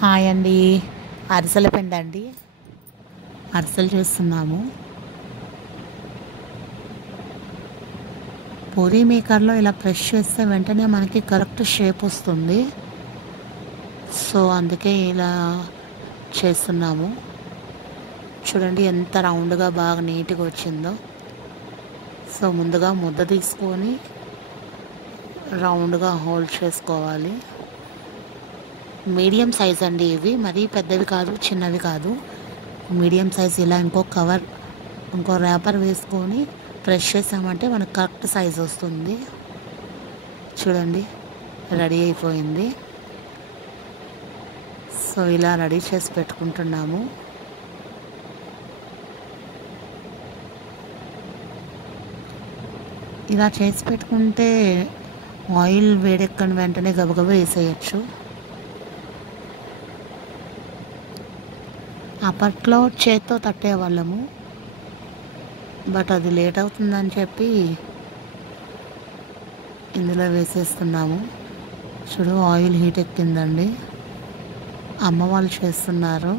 Hi అండి. అరిసెల పిండి అండి. అరిసెలు చేస్తున్నాము. పూరీ మేకర్లో ఇలా ప్రెస్ చేస్తే వెంటనే మనకి కరెక్ట్ షేప్ వస్తుంది. సో అందుకే ఇలా చేస్తున్నాము. చూడండి ఎంత రౌండ్గా బాగా నీట్గా వచ్చిందో. సో ముందుగా ముద్ద తీసుకొని రౌండ్గా హోల్డ్ చేసుకోవాలి. మీడియం సైజ్ అండి ఇవి, మరీ పెద్దవి కాదు చిన్నవి కాదు, మీడియం సైజ్. ఇలా ఇంకో ర్యాపర్ వేసుకొని ప్రెస్ చేసామంటే మనకు కరెక్ట్ సైజ్ వస్తుంది. చూడండి రెడీ అయిపోయింది. సో ఇలా రెడీ చేసి పెట్టుకుంటున్నాము. ఇలా చేసి పెట్టుకుంటే ఆయిల్ వేడెక్కని వెంటనే గబగబా వేసేయచ్చు. అప్పట్లో చేత్తో తట్టేవాళ్ళము, బట్ అది లేట్ అవుతుందని చెప్పి ఇందులో వేసేస్తున్నాము. చూడు ఆయిల్ హీట్ ఎక్కిందండి. అమ్మ వాళ్ళు చేస్తున్నారు.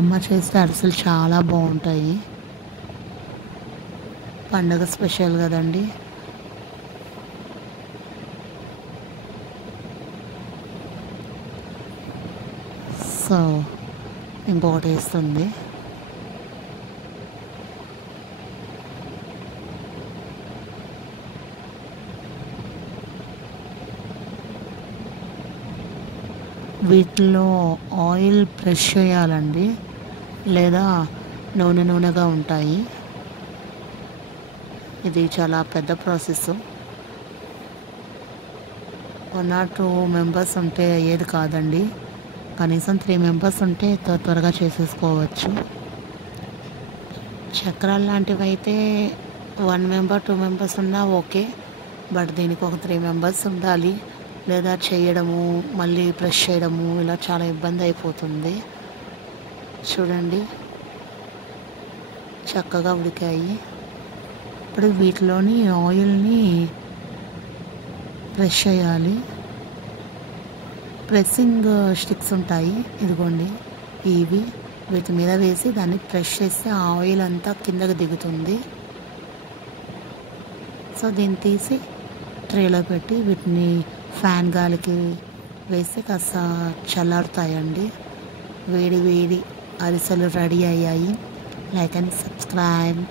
అమ్మ చేస్తే అరిసెలు చాలా బాగుంటాయి. పండగ స్పెషల్ కదండి. సో ఇంకొకటి వేస్తుంది. వీటిలో ఆయిల్ ప్రెస్ చేయాలండి, లేదా నూనెగా ఉంటాయి. ఇది చాలా పెద్ద ప్రాసెస్. 1 or 2 మెంబర్స్ ఉంటే అయ్యేది కాదండి. కనీసం 3 మెంబర్స్ ఉంటే త్వరగా చేసేసుకోవచ్చు. చక్రాలు లాంటివి అయితే 1 మెంబర్ 2 మెంబర్స్ ఉన్నా ఓకే, బట్ దీనికి ఒక 3 మెంబర్స్ ఉండాలి. లేదా చేయడము మళ్ళీ ప్రెస్ చేయడము ఇలా చాలా ఇబ్బంది అయిపోతుంది. చూడండి చక్కగా ఉడికాయి. ఇప్పుడు వీటిలోని ఆయిల్ని ప్రెస్ చేయాలి. ప్రెస్సింగ్ స్టిక్స్ ఉంటాయి, ఇదిగోండి ఇవి. వీటి మీద వేసి దాన్ని ప్రెస్ చేస్తే ఆ ఆయిల్ అంతా కిందకి దిగుతుంది. సో దీన్ని తీసి ట్రేలో పెట్టి వీటిని ఫ్యాన్ గాలికి వేస్తే కాస్త చల్లారుతాయండి. వేడి వేడి అరిసెలు రెడీ అయ్యాయి. Like and subscribe.